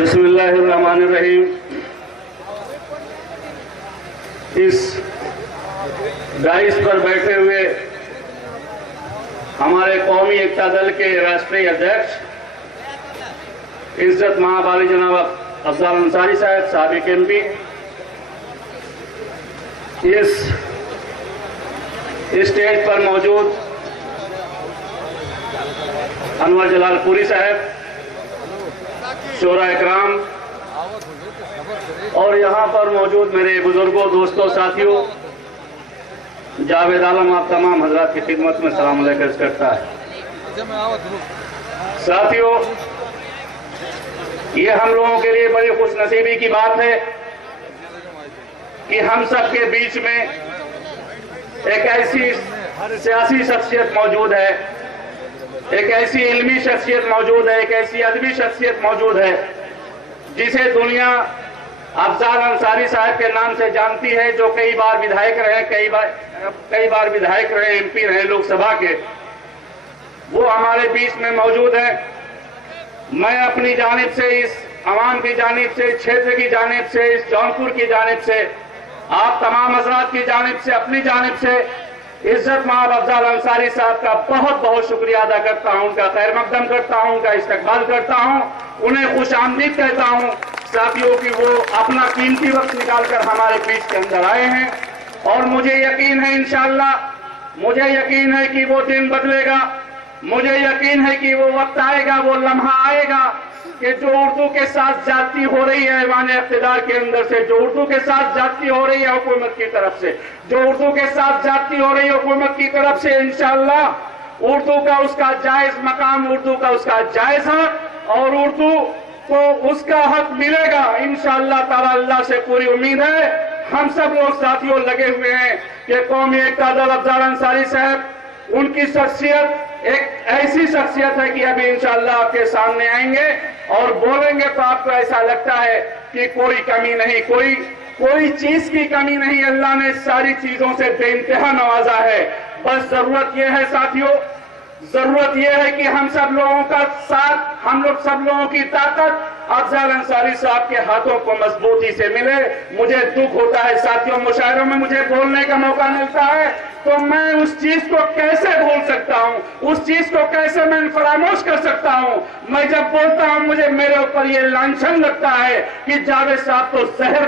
बिस्मिल्लाहिर्रहमानिर्रहीम। इस डाइस पर बैठे हुए हमारे कौमी एकता दल के राष्ट्रीय अध्यक्ष इज्जत महाबाली जनाब अफजल अंसारी साहब, साबिक एमपी, इस स्टेज पर मौजूद अनवर जलालपुरी साहब, शोरा इकराम और यहाँ पर मौजूद मेरे बुजुर्गों, दोस्तों, साथियों, जावेद आलम, आप तमाम हजरात की खिदमत में सलाम अलैकुम करता है। साथियों, ये हम लोगों के लिए बड़ी खुशनसीबी की बात है कि हम सब के बीच में एक ऐसी सियासी शख्सियत मौजूद है, एक ऐसी इल्मी शख्सियत मौजूद है, एक ऐसी अदबी शख्सियत मौजूद है जिसे दुनिया अफजल अंसारी साहब के नाम से जानती है, जो कई बार विधायक रहे, एमपी रहे लोकसभा के। वो हमारे बीच में मौजूद है। मैं अपनी जानिब से, इस अवाम की जानिब से, इस क्षेत्र की जानिब से, इस जौनपुर की जानिब से, आप तमाम हजरात की जानिब से, अपनी जानिब से इज्जत महाब अफजल अंसारी साहब का बहुत बहुत शुक्रिया अदा करता हूं, उनका खैर मकदम करता हूं, उनका इस्तकबाल करता हूं, उन्हें खुश आमदीद कहता हूं। साथियों की वो अपना कीमती वक्त निकालकर हमारे बीच के अंदर आए हैं और मुझे यकीन है इंशाअल्लाह, मुझे यकीन है कि वो दिन बदलेगा, मुझे यकीन है कि वो वक्त आएगा, वो लम्हा आएगा कि जो उर्दू के साथ जाती हो रही है ऐवान इक़्तिदार के अंदर से, जो उर्दू के साथ जाती हो रही है हुकूमत की तरफ से, जो उर्दू के साथ जाती हो रही है हुकूमत की तरफ से, इंशाअल्लाह उर्दू का उसका जायज मकाम, उर्दू का उसका जायज हक और उर्दू को उसका हक मिलेगा इंशाअल्लाह ताला। अल्लाह से पूरी उम्मीद है। हम सब लोग साथियों लगे हुए हैं कि कौमी एकता दल अफजल अंसारी साहब, उनकी शख्सियत एक ऐसी शख्सियत है कि अभी इंशाअल्लाह आपके सामने आएंगे और बोलेंगे तो आपको ऐसा लगता है कि कोई कमी नहीं, कोई चीज की कमी नहीं। अल्लाह ने सारी चीजों से बेइंतहा नवाजा है। बस जरूरत यह है साथियों, जरूरत यह है कि हम सब लोगों का साथ, हम लोग सब लोगों की ताकत अफजल अंसारी साहब के हाथों को मजबूती से मिले। मुझे दुख होता है साथियों, मुशायरों में मुझे बोलने का मौका मिलता है तो मैं उस चीज को कैसे भूल सकता हूं, उस चीज को कैसे मैं फरामोश कर सकता हूं। मैं जब बोलता हूं मुझे मेरे ऊपर ये लांछन लगता है कि जावेद साहब तो जहर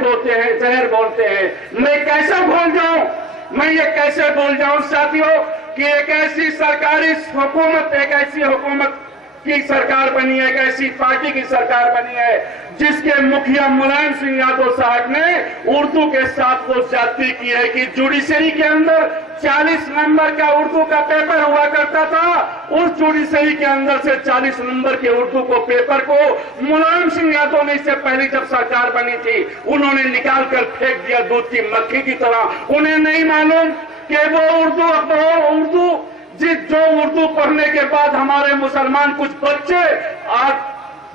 बोलते हैं। मैं कैसे भूल जाऊं, मैं ये कैसे भूल जाऊं साथियों कि एक ऐसी सरकारी हुकूमत, एक ऐसी हुकूमत की सरकार बनी है, एक ऐसी पार्टी की सरकार बनी है जिसके मुखिया मुलायम सिंह यादव साहब ने उर्दू के साथ वो ज्यादती की है कि जुडिशरी के अंदर 40 नंबर का उर्दू का पेपर हुआ करता था। उस जुडिशरी के अंदर से 40 नंबर के उर्दू को पेपर को मुलायम सिंह यादव ने, इससे पहले जब सरकार बनी थी, उन्होंने निकाल कर फेंक दिया दूध की मक्खी की तरह। उन्हें नहीं मालूम कि वो उर्दू जो उर्दू पढ़ने के बाद हमारे मुसलमान कुछ बच्चे आज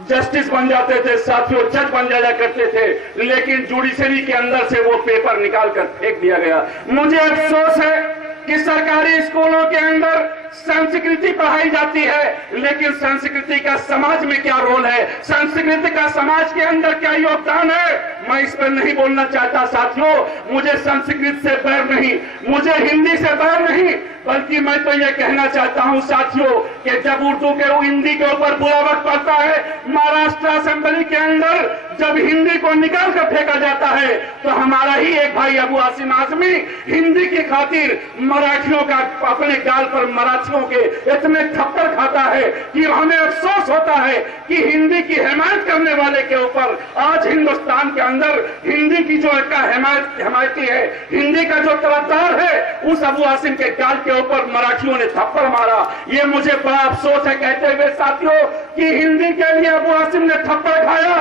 जस्टिस बन जाते थे साथियों, जज बन जाया करते थे, लेकिन जुडिशरी के अंदर से वो पेपर निकाल कर फेंक दिया गया। मुझे अफसोस है कि सरकारी स्कूलों के अंदर संस्कृति पढ़ाई जाती है, लेकिन संस्कृति का समाज में क्या रोल है, संस्कृति का समाज के अंदर क्या योगदान है, मैं इस पर नहीं बोलना चाहता साथियों। मुझे संस्कृत से बैर नहीं, मुझे हिंदी से बैर नहीं, बल्कि मैं तो ये कहना चाहता हूं साथियों कि जब उर्दू के हिंदी के ऊपर बुरा वक्त पड़ता है, महाराष्ट्र असेंबली के अंदर जब हिंदी को निकाल कर फेंका जाता है, तो हमारा ही एक भाई अबू आसिम आजमी हिंदी की खातिर मराठियों का अपने गाल पर मराठियों के इतने थप्पड़ खाता है कि हमें अफसोस होता है कि हिंदी की हिमायत करने वाले के ऊपर आज हिंदुस्तान के अंदर हिंदी की जो हिमायती है, हिंदी का जो तरफदार है, उस अबू आसिम के गाल के ऊपर मराठियों ने थप्पड़ मारा। ये मुझे बड़ा अफसोस है कहते हुए साथियों कि हिंदी के लिए अबू आसिम ने थप्पड़ खाया।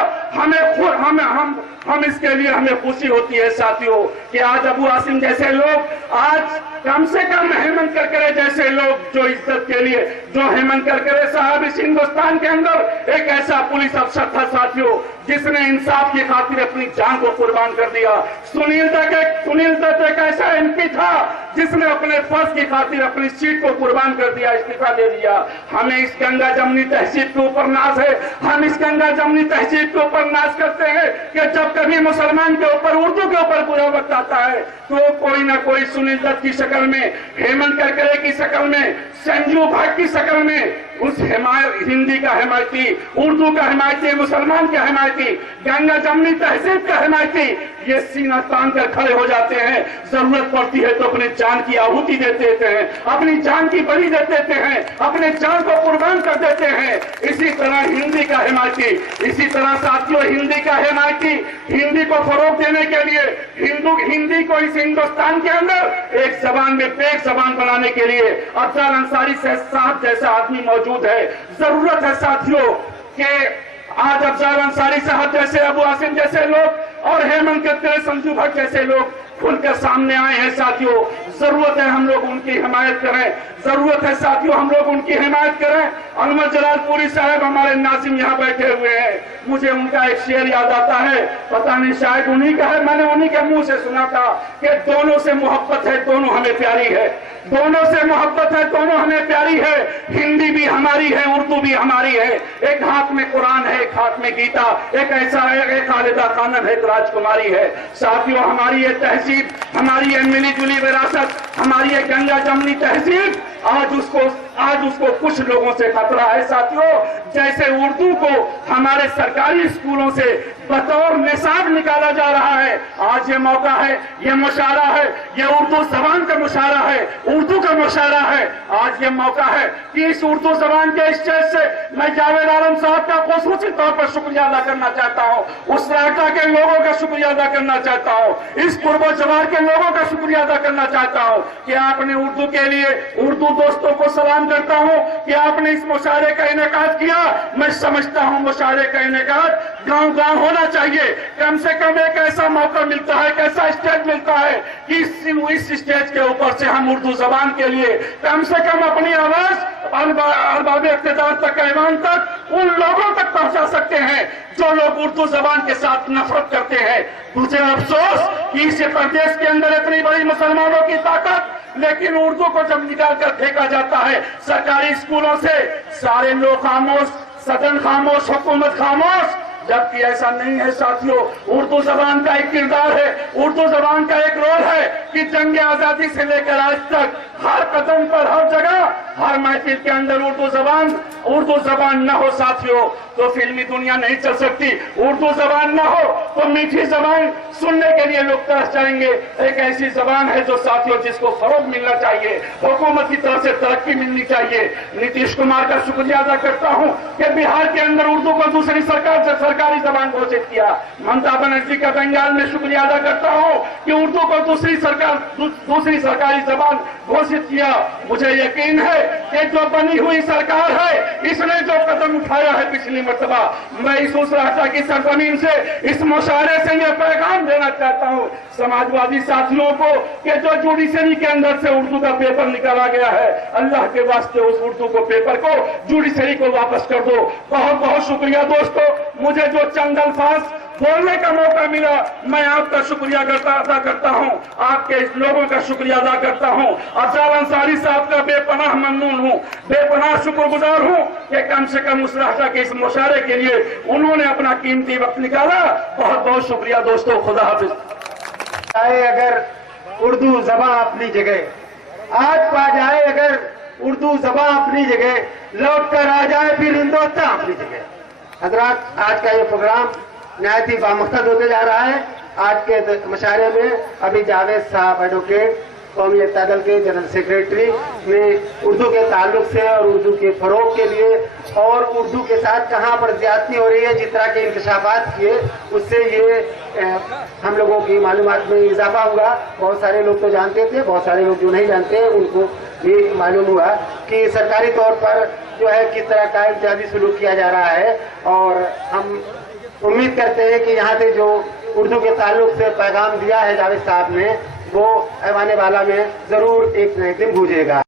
हम इसके लिए हमें खुशी होती है साथियों कि आज अबू आसिम जैसे लोग आज कम से कम हेमंत करकरे जैसे लोग जो इज्जत के लिए, जो हेमंत करकरे साहब इस हिंदुस्तान के अंदर एक ऐसा पुलिस अफसर था साथियों जिसने इंसाफ की खातिर अपनी जान को कुर्बान कर दिया। सुनील दत्त एक ऐसा एमपी था जिसने अपने फर्ज की खातिर अपनी सीट को कुर्बान कर दिया, इस्तीफा दे दिया। हमें इस गंगा जमनी तहजीब के ऊपर नाज है, हम इस गंगा जमनी तहजीब के ऊपर नाज करते हैं कि जब कभी मुसलमान के ऊपर, उर्दू के ऊपर बुरा वक्त आता है तो कोई ना कोई सुनील दत्त की शक्ल में, हेमंत करकरे की शक्ल में, संजू भट्ट की शक्ल में उस हिंदी का हिमायती, उर्दू का हिमायती, मुसलमान का हिमायती, गंगा जमनी तहजीब का हिमायती ये सीना तान कर खड़े हो जाते हैं। जरूरत पड़ती है तो अपनी जान की आहुति दे देते हैं, अपनी जान की बलि दे देते हैं, अपने जान को कुर्बान कर देते हैं। इसी तरह हिंदी का हिमायती, इसी तरह साथियों हिंदी का हिमायती, हिंदी को फरोग देने के लिए, हिंदी को इस हिंदुस्तान के अंदर एक जबान में पेक जबान बनाने के लिए अफजल अंसारी साहब जैसा आदमी मौजूद है। जरूरत है साथियों कि आज अफजल अंसारी साहब जैसे, अबू आसिम जैसे लोग और हेमंत करकरे, संजू भट्ट जैसे लोग खुलकर सामने आए हैं साथियों। जरूरत है हम लोग उनकी हिमायत करें, जरूरत है साथियों हम लोग उनकी हिमायत करें। अनवर जलालपुरी साहब हमारे नाज़िम यहाँ बैठे हुए हैं, मुझे उनका एक शेर याद आता है, पता नहीं शायद उन्हीं का है, मैंने उन्हीं के मुंह से सुना था कि दोनों से मोहब्बत है, दोनों हमें प्यारी है, दोनों से मोहब्बत है, दोनों हमें प्यारी है। हिंदी भी हमारी है, उर्दू भी हमारी है। एक हाथ में कुरान है, एक हाथ में गीता, एक ऐसा है, एक खालिदा खानम है, एक राजकुमारी है। साथियों हमारी ये तहजीब, हमारी ये मिली जुली विरासत, हमारी ये गंगा जमनी तहजीब आज उसको कुछ लोगों से खतरा है साथियों। जैसे उर्दू को हमारे सरकारी स्कूलों से बतौर निसाब निकाला जा रहा है, आज ये मौका है, ये मुशारा है, ये उर्दू जबान का मुशारा है, उर्दू का मुशारा है। आज ये मौका है कि इस उर्दू जबान के स्टेज से मैं जावेद आलम साहब का खुसूसी तौर पर शुक्रिया अदा करना चाहता हूँ, उस रायता के लोगों का शुक्रिया अदा करना चाहता हूँ, इस पूर्व जवार के लोगों का शुक्रिया अदा करना चाहता हूँ कि आपने उर्दू के लिए, उर्दू दोस्तों को सलाम करता हूँ कि आपने इस मुशारे का इनेकाद किया। मैं समझता हूँ मुशारे का इनेकाद गांव-गांव होना चाहिए। कम से कम एक ऐसा मौका मिलता है, एक ऐसा स्टेज मिलता है कि इस स्टेज के ऊपर से हम उर्दू जबान के लिए कम से कम अपनी आवाज अरबाब इख्तिदार तक, ऐवान तक, उन लोगों तक पहुंचा सकते हैं जो लोग उर्दू जबान के साथ नफरत करते हैं। मुझे अफसोस कि इस प्रदेश के अंदर इतनी बड़ी मुसलमानों की ताकत, लेकिन उर्दू को जब निकाल कर फेंका जाता है सरकारी स्कूलों से, सारे लोग खामोश, सदन खामोश, हुकूमत खामोश। जबकि ऐसा नहीं है साथियों, उर्दू जबान का एक किरदार है, उर्दू जबान का एक रोल है कि जंग आजादी से लेकर आज तक हर कदम पर, हर जगह, हर महफिल के अंदर उर्दू जबान न हो साथियों तो फिल्मी दुनिया नहीं चल सकती। उर्दू जबान न हो तो मीठी जबान सुनने के लिए लोग तरस जाएंगे। एक ऐसी जबान है जो साथियों जिसको फरोग मिलना चाहिए, हुकूमत की तरफ से तरक्की मिलनी चाहिए। नीतीश कुमार का शुक्रिया अदा करता हूँ कि बिहार के अंदर उर्दू को दूसरी सरकार से सरकारी जबान घोषित किया। ममता बनर्जी का बंगाल में शुक्रिया अदा करता हूँ कि उर्दू को दूसरी सरकारी जबान घोषित किया। मुझे यकीन है कि जो बनी हुई सरकार है, इसने जो कदम उठाया है पिछली मर्तबा, मैं इस उस रास्ता की सरजमीन से, इस मुशारे से यह पैगाम देना चाहता हूँ समाजवादी साथियों को कि जो जुडिशरी के अंदर से उर्दू का पेपर निकाला गया है, अल्लाह के वास्ते उस उर्दू को, पेपर को, जुडिशरी को वापस कर दो। बहुत बहुत शुक्रिया दोस्तों, मुझे जो चंद अल्फाज बोलने का मौका मिला, मैं आपका शुक्रिया अदा करता हूँ, आपके लोगों का शुक्रिया अदा करता हूँ। अफजल अंसारी साहब का बेपनाह ममनून हूँ, बेपनाह शुक्रगुजार हूँ कि कम से कम उस रास्ता के इस मुशारे के लिए उन्होंने अपना कीमती वक्त निकाला। बहुत बहुत शुक्रिया दोस्तों, खुदा हाफिज। अगर उर्दू ज़बान अपनी जगह, आज पा जाए अगर उर्दू ज़बान अपनी जगह, लौट कर आ जाए फिर हिंदुस्तान अपनी जगह। हजरात, आज का ये प्रोग्राम नहायत ही बामकसद होते जा रहा है। आज के मुशारे में अभी जावेद साहब एडवोकेट, कौमी एकता दल के जनरल सेक्रेटरी में उर्दू के ताल्लुक से और उर्दू के फरोग के लिए और उर्दू के साथ कहाँ पर ज्यादती हो रही है, जिस तरह के इंकशाफात किए, उससे ये हम लोगों की मालूमात में इजाफा हुआ। बहुत सारे लोग तो जानते थे, बहुत सारे लोग जो नहीं जानते उनको भी मालूम हुआ कि सरकारी तौर पर जो है किस तरह का इम्तियाजी सलूक किया जा रहा है। और हम उम्मीद करते हैं कि यहाँ से जो उर्दू के ताल्लुक से पैगाम दिया है जावेद साहब ने, وہ ایوان والا میں ضرور ایک نہ ایک دن گونجے گا.